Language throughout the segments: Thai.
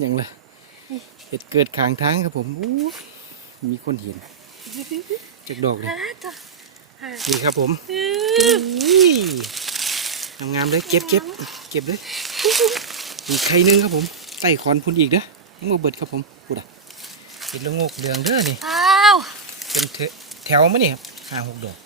อย่างละเห็ดเกิดขางทางครับผมอู้มีคนเห็นจากดอกเลยอ่าตัวอ่านี่ครับผมอืมงามๆเลยเก็บเก็บเก็บเลยมีไข่หนึงครับผมใส่ขอนพุ่นอีกเด้อยังมาเบิดครับผมพูดอะเห็ดละโงกเหลืองเด้อนี่อ้าวเป็นเถแถวมั้นี่ครับห้าหกดอก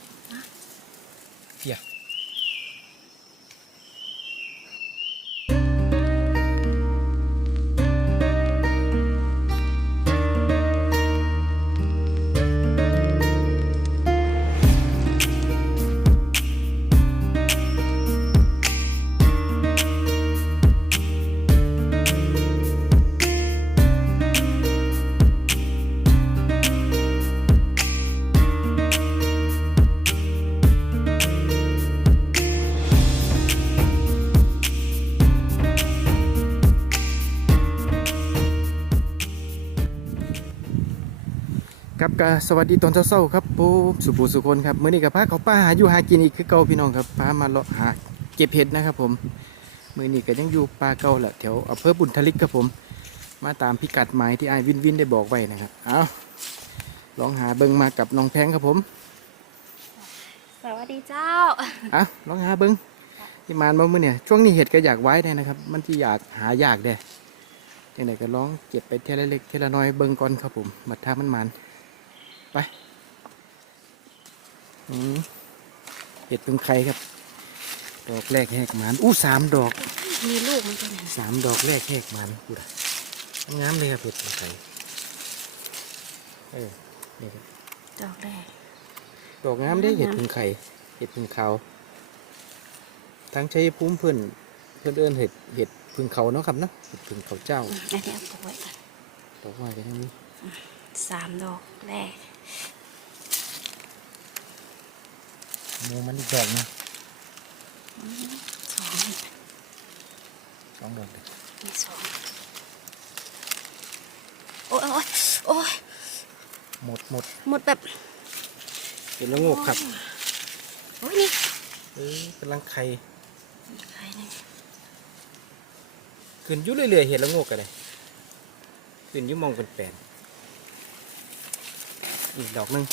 ครับกสวัสดีตอนเช้าๆครับผมสุภูสุคนครับมื้อนี้กับพาเขาป้าหาอยู่หากินอีกคือเก่าพี่น้องครับพามาเลาะหาเก็บเห็ดนะครับผมมื้อนี้ก็ยังอยู่ป่าเก่าแหละแถวอำเภอบุญทลิกครับผม มาตามพิกัดหมายที่ไอ้ายวินวินได้บอกไว้นะครับเอาลองหาเบิ่งมากับน้องแพงครับผมสวัสดีเจ้าอะลองหาเบิ่งที่มานมามื้อเนี่ยช่วงนี้เห็ดก็อยากไว้ได้นะครับ มันที่อยากหายากเด้จังไดก็ลองเก็บไปเทละเล็กเทละน้อยเบิ่งก่อนครับผมบัดถ้ามันมัน ไปอืมเห็ดเป็นไข่ครับ ดอกแรกแหกหมานอู้สามดอก มีลูกมันตัวนั้นสามดอกแรกแหกหมานกูดะงามเลยครับเห็ดเป็นไข่เออนี่ครับดอกแรกดอกงามได้เห็ดพึ่งไข่เห็ดพึ่งขาวทั้งใช้ภูมิเพื่อนเพื่อนเอินเห็ดเห็ดพึ่งเขาเนาะครับเนาะเห็ดพึ่งเขาเจ้าอืมอันนี้เอาไปไว้ก่อนดอกไม้กันทั้งนี้สามดอกแรกห มูมันอีกดอกนะสองสองดอกเลยมีสองโอ้ยโอ้ยโอ้ยหมดหมดหมดแบบเห็ดละโงกครับโอ้ยนี่เออกำลังไข่ใครนี่ขึ้นอยุ่เรื่อยๆเห็ดละโงกกันเลยขึ้นอยุ่มองเป็นแปลน อีกดอกหนึง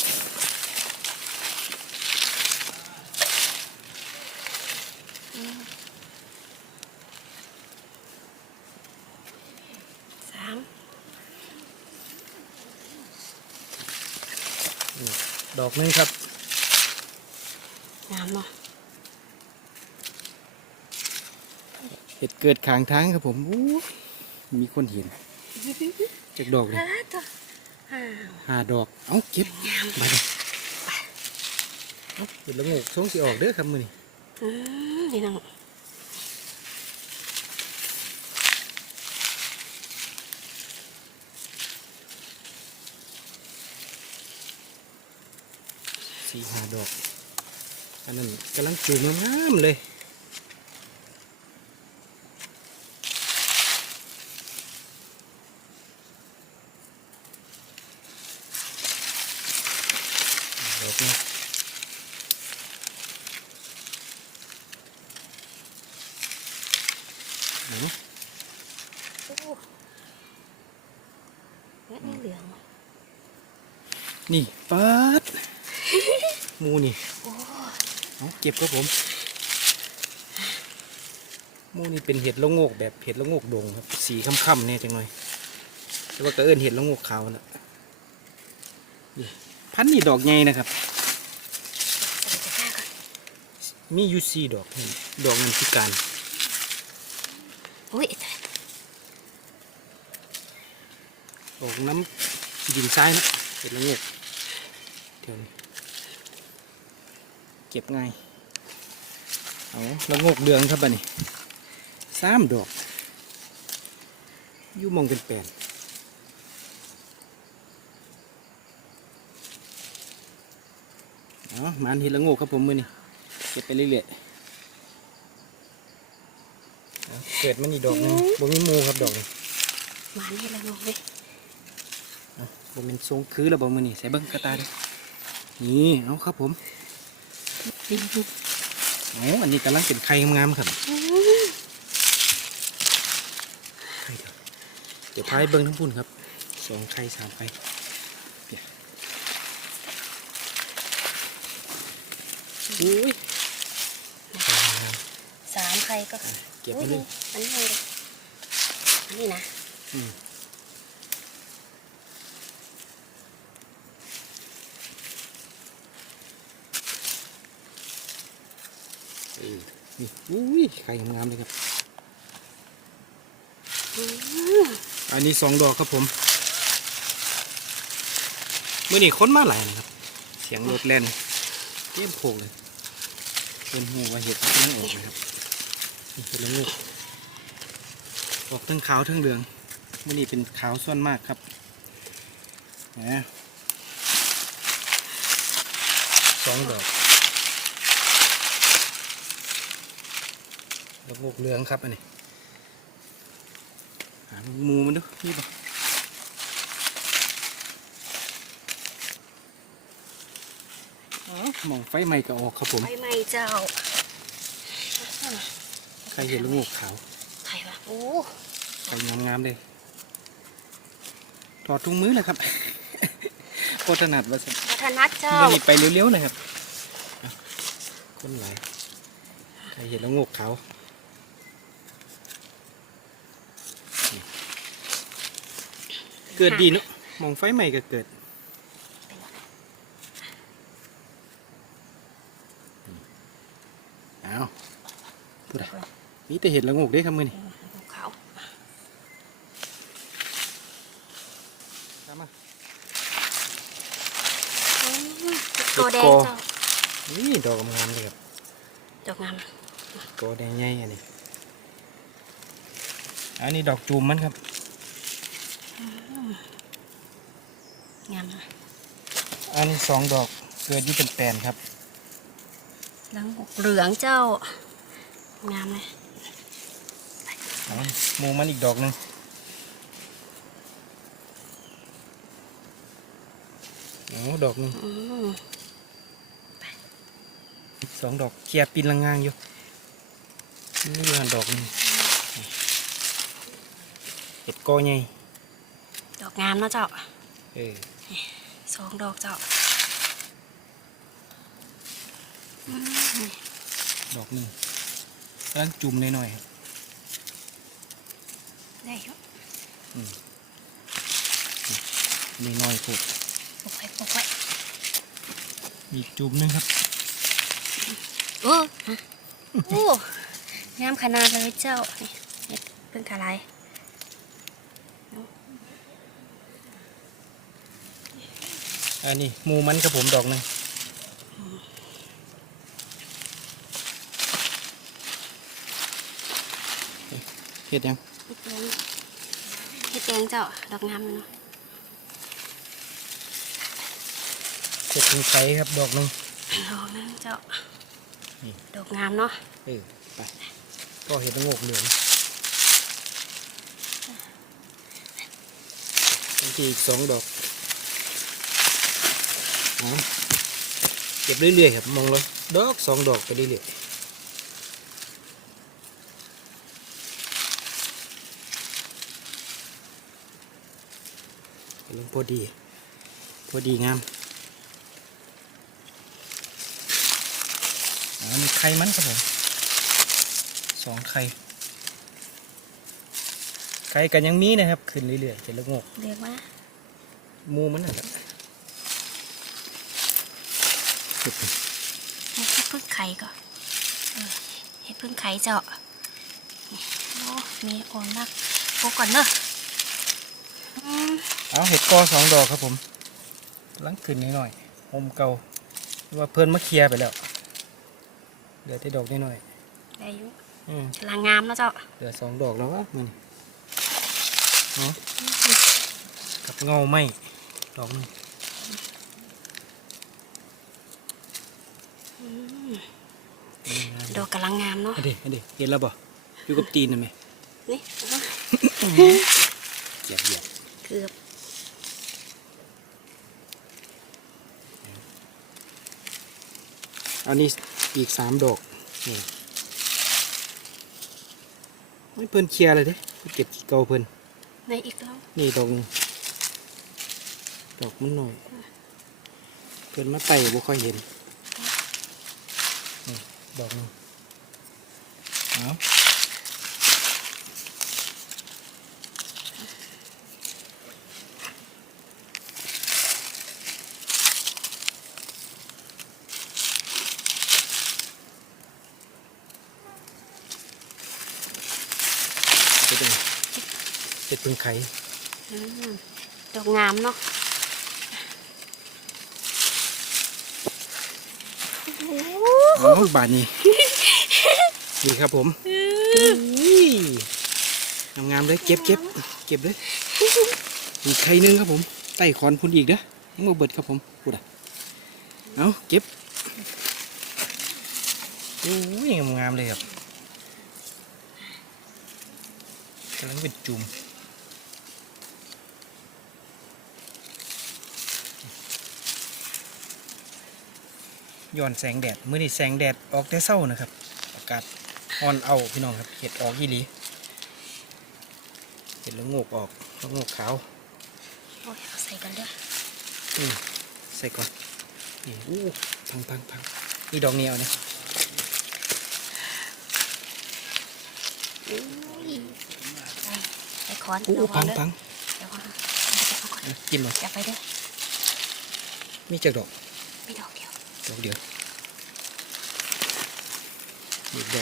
สามดอกหนึงครับงามเนาะเห็ดเกิดขางทางครับผมอู้มีคนเห็นจากดอกเลยอ่าตัวอ่า ห้าดอก เอาเก็บมาเลยเอาเห็ดละโงกทรงสีออกเด้อครับมือนี่อืมนี่น้องสี่ห้าดอก อันนั้นกำลังจูมงามๆเลย ดอกนี้เอา โอ้และนี่เหลือง นี่ปัดหมูนี่โอ้เอาเก็บครับผมหมูนี่เป็นเห็ดละโงกแบบเห็ดละโงกดงครับ สีค่ำๆเนี่ยจังหน่อย แต่ว่าก็เอิ้นเห็ดละโงกขาวนะนี่พันธุ์นี่ดอกใหญ่นะครับใส่ตะกร้าก่อนมีอยูซีดอกนี่ดอกนั้นพิการอุ้ยออกน้ำขี้ดินทรายนะ เห็ดละโงกเดี๋ยวนี้เก็บง่ายเอาละโงกเดืองครับบัดนี้สามดอกอยู่หมองเป็นแปลนเอาหมันเห็ดละโงกครับผมมือนี่เก็บไปเรื่อยๆเอาเกิดมันอีกดอกหนึงบ่มีหมูครับดอกนี้หมานี่ละน้องเว้ย ผมเป็นทรงคือแล้วบ่มือนี่ใส่เบิ้งกระตาเด้อนี่เอาครับผมดินดูโอ้อันนี้กำลังเป็นไข่งามๆครับอืมไข่เดียวเดี๋ยวพายเบิ้งทั้งพุ่นครับสองไข่สามไข่เดี๋ยวอุ้ยสวยงามสามใครก็เก็บไปเลยอันนี้เลยอันนี้นะ อืมเออ นี่อุ้ยไข่งามเลยครับ อันนี้สองดอกครับผมเมื่อนี้ค้นมาหลายนะครับ เสียงรถแล่นเตี้ยมโผกเลยเป็นหูว่าเห็ดนั่งออกนะครับนี่เป็นลูกออกทั้งขาวทั้งเหลืองเมื่อนี้เป็นขาวส่วนมากครับนะสองดอก แล้วงกเหลืองครับอันนี้หาหมูมันดูนี่ปะอ๋อมองไฟใหม่ก็ออกครับผมไฟไหม้เจ้าใครเห็นลูกงูขาวไข่วะโอ้ใครงามๆเลยถอดถุงมือเลยครับโคตรถนัดว่าสิวัฒนัทเจ้าเรื่องนี้ไปเร็วๆหนะครับอะคนไหลายใครเห็นแล้วงูขาว เกิดดีเนาะมองไฟใหม่ก็เกิดอ้าวพูดอะนี่แต่เห็ดละงูกได้ครับมือนี่ภูเขาตามมาอืมตัวแดงเจ้านี่ดอกงามๆเลยครับ ดอกงามตัวแดงใหญ่อันนี้ อันนี้ดอกจูมมันครับ งาม อันนี้สองดอกเกิดอยู่เป็นแปลนครับเหลืองเหลืองเจ้างามเลยเอาหมูมันอีกดอกหนึงโอ้ดอกหนึงอืมสองดอกเคลียร์ปีนลังงางอยู่นี่อยู่หันดอกหนึงเห็ดกอใหญ่ดอกงามเนาะเจ้าเออ สองดอกเจ้าอืมดอกหนึงกำลังจุ่มหน่อยๆครับได้อยู่มีน้อยๆพวกปกไว้ปกไว้มีจุ่มหนึงครับเออฮะโอ้งามขนาดเลยเจ้า นี่เห็ดเพิ่งขลาย อันนี้หมูมันกับผมดอกหนึงเห็ดยังเห็ดแดงเห็ดแดงเจ้าดอกงามเลยเนาะเห็ดถึงไข่ครับดอกหนึงดอกนึงเจ้านี่ดอกงามเนาะเออไปก็เห็ดละโงกเหลืองบางทีอีกสองดอก เอาเก็บเรื่อยๆครับมองเลยดอกสองดอกไปเรื่อยๆกำลังพอดีพอดีงามอ๋อมีไข่มันครับผมสองไข่ไข่กันยังมีนะครับ ขึ้นเรื่อยๆเห็ดละโงกเรียกว่าหมูมันนะครับ เห็ดพึ่งไข่ก่อนเออเห็ดพึ่งไข่เจ้านี่โอ้มีโอนนักโอ้ก่อนเนอะอืมเอาเห็ดกอสองดอกครับผมหลังขึ้นนิดหน่อยๆอมเก่าหรือว่าเพื่อนมาเคลียร์ไปแล้วเหลือแต่ดอกนิดหน่อยได้อยู่ๆอืมกำลังงามแล้วเจ้าเหลือสองดอกแล้ววะมันเนาะกับเงาไหมดอกหนึง อืม อืม ดอกกำลั งงามเนาะอันเดีอันเดีเห็นแล้วบ่อยู่กับตีนน่ะไหมนี่เหยียบเหยียบเกือบอันนี้อีกสามดอกนี่ไม่เพิ่นเคลียร์เลยเด้เก็บขี้เก่าเพิ่นในอีกแล้วนี่ดอกหนึงดอกมันหน่อยเพิ่นมาไต่บ่ค่อยเห็นนี่ดอกหนึง เอาเป็นไงเป็นพึ่ นาะโอ้อ๋อบาทนี้นี่ครับผมงามๆเลยเก็บเก็บเก็บเลยอีกไข่หนึงครับผมไต่ขอนพุ่นอีกเด้อยังมาเบิดครับผมพูดอะเอาเก็บโอ้ยงามๆเลยครับกำลังเป็นจุ่มย้อนแสงแดดเมื่อนี้แสงแดดออกแต่เศร้านะครับ อากาศ อ่อนเอาพี่น้องครับเห็ดออกยี่หลีเห็ดแล้วงอกออกแล้วงอกขาวโอ้ยเอาใส่กันเด้ออืมใส่ก่อนนี่อู้พังพังพังนี่ดอกเหนียวเนี่ยอุ้ยไปไปคอนอู้ระวัพังเด้อพังเดี๋ยวก่อนเอาไปเอาก่อนอะกินหน่อยอย่าไปเด้อมีจักดอกไม่ดอกเดียวดอกเดียวอีกด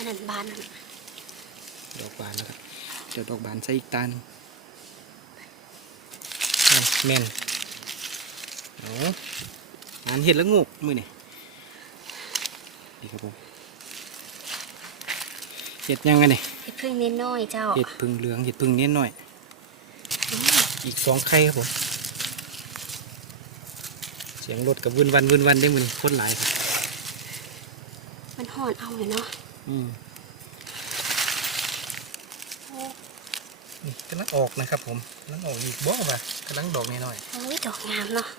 อกหนึงอันนั้นบานนั่นดอกบานนะครับเดี๋ยวดอกบานใส่อีกตาหนงอะแม่นเอางานเห็ดแล้วงอกมือนี่นี่ครับผมเห็ดยังไงเนี่ยเห็ดพึ่งเน้นน้อยเจ้าเห็ดพึ่งเหลืองเห็ดพึ่งเนี้ยหน่อยอืมอีกสองไข่ครับผมเสียงรถกับวุ่นวันวุ่นวันได้เหมือนคนหลายครับมันห่อนเอาเลยเนาะอืมโอ้นี่ กำลังออกนะครับผมกำลังออกอีกบ่ป่ะกำลังดอกน้อยโอ้ยดอกงามเนาะๆ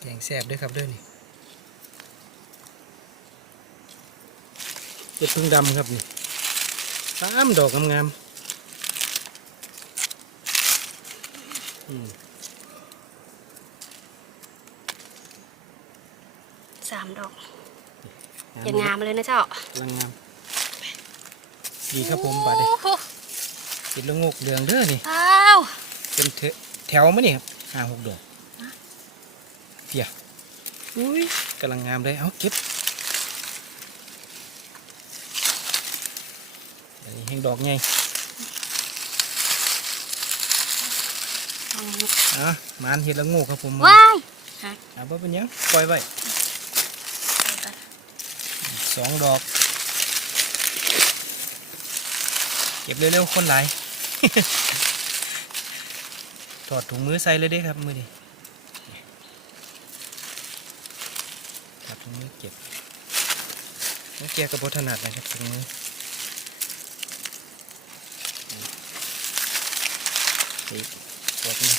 แกงแซ่บด้วยครับเด้วยนี่เห็ดพึ่งดำครับนี่สามดอกงามๆอืมสามดอก อย่างงามเลยนะเจ้ากำลังงาม ดีครับผมบาดเดโอ้โหเห็ดละโงกเหลืองเด้อนี่ว้าวเป็นเถแถวมั้นี่ครับห้าหกดอกเพียอุ้ยกำลังงามเลย เอาเก็บอันนี้แห้งดอกไงเอาอะมานเห็ดละโงูครับผมว้ายหักเอาบ่เป็นหยังปล่อยไว้ไปก่อนอีก สองดอก เก็บเร็วๆคนหลายถอดถุงมือใส่เลยด้ครับมือนี้ถอดถุงมือเก็บเมื่อกี้กับบถนัดนะครับถุงมือนี่กดนี่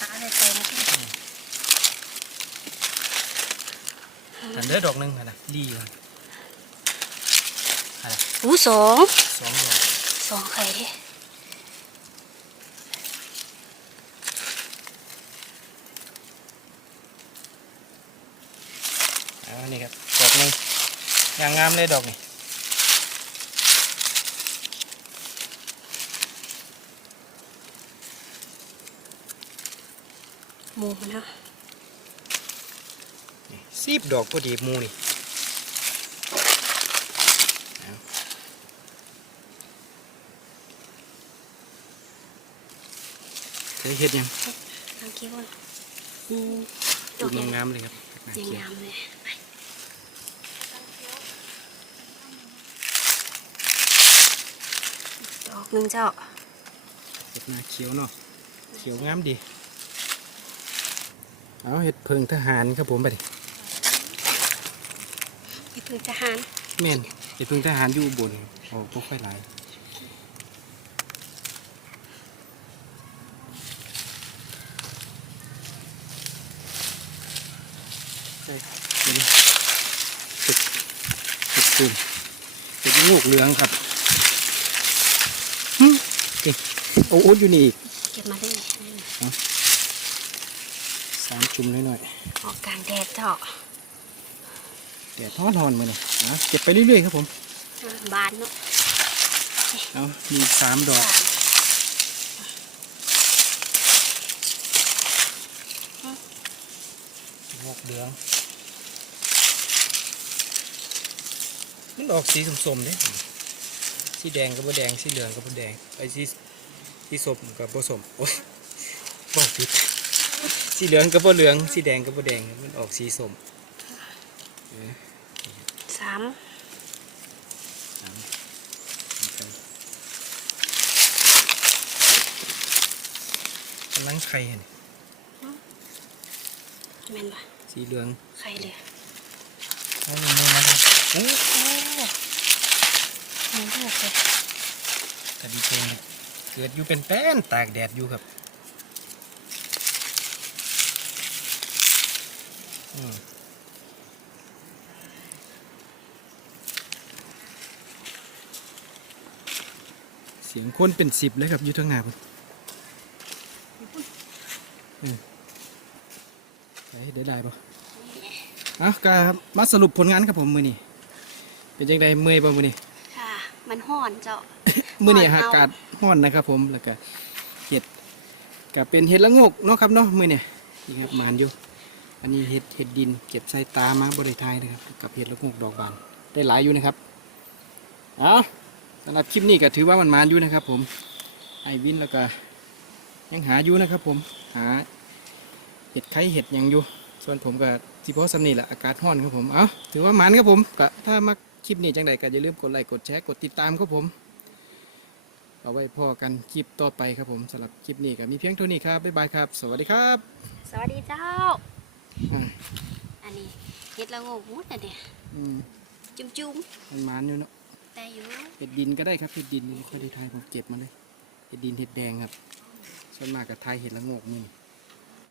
ตาเลยไปนะพี่ อันเด้อดอกหนึ่งอะนะรีอยู่อะไรอู้สองสองดอกสองไข่ดิเอาอันนี้ครับดอกหนึ่งงามงามๆเลยดอกนี่หมูมันเนาะ สิบดอกพอดีหมูนี่เอาเคยเห็ดยังทางคิ้วนะอืมดดูอกยังงามๆเลยครับยังงามเลยไปดอกหนึ่งเจ้าเห็ดหน้าเขียวเนาะเขียวงามดี เอาเห็ดเพิงทหารครับผมไปดิเห็ดพึ่งทหารแม่นเห็ดเพิงทหารอยู่อุบนโอ้ก็ค่อยหลายช่เดี๋ยวนี้ตึกตึกตุ่มตึกลูกเหลืองครับหึเก่งโอ้โหอยู่นี่อีกเก็บมาได้นั่น สามจุ่มหน่อยออกกลางแดดเจ้าๆแต่ทอดทอนมาเนี่ยนะเก็บไปเรื่อยๆครับผมบานเนาะเอามีอีกสามดอกบานลูกเหลืองมันออกสีสมๆเนี่ยสีแดงกับบ่แดงสีเหลืองกับบ่แดงไอ้สีสีส้มกับบ่ส้มโอ้ยบอกผิด สีเหลืองกับบ่เหลือง สีแดงกับบ่แดง มันออกสีส้มสามกำลังไข่เห็นแม่นปะสีเหลือง ไข่เลยเอาหนึ่งมือมาโอ้โอ้แม่นเลือกเลยกระดีเจงเกิดอยู่เป็นแป้นตากแดดอยู่ครับอืม เสียงคนเป็นสิบเลยครับอยู่ทั้งหน้าผมอืมไปได้ได้ปะอะก็มาสรุปผลงานครับผมมือนี้เป็นจังไดเมื่อยป่ะมือนี้ค่ะ มันห่อนเจ้ามื่อนี้ฮ้อนเอาอากาศร้อนนะครับ ผมแล้วก็เห็ดก็เป็นเห็ดละโงกเนาะครับเนาะมื่อนี้นี่ครับมานอยู่ อันนี้เห็ดเห็ดดินเก็บใส่ตามาบริไทยนะครับ กับเห็ดละโงกดอกบานได้หลายอยู่นะครับเอาสำหรับคลิปนี้ก็ถือว่ามันมานอยู่นะครับ ผมไอวินแล้วก็ยังหาอยู่นะครับ ผมหาเห็ดไข่เห็ดยังอยู่ ส่วนผมก็ที่พอสำนีแหละอากาศร้อนครับผมเอาถือว่ามันครับผมก็ถ้ามาคลิปนี้จังใดก็อย่าลืมกดไลค์กดแชร์กดติดตามครับผมเอาไว้พอกันคลิปต่อไปครับผมสำหรับคลิปนี้ก็มีเพียงเท่านี้ครับบ๊ายบายครับ สวัสดีครับ สวัสดีเจ้า อืมอันนี้เฮ็ดละโงกมุดน่ะเนี่ยอืมจุ่มจุ่มมันมันอยู่เนาะๆแต่อยู่เห็ดดินก็ได้ครับเห็ดดินนี่ค่อยได้ทายผมเก็บมาเลยเห็ดดินเห็ดแดงครับ ส่วนมากกับไทยเห็ดละโงกนี่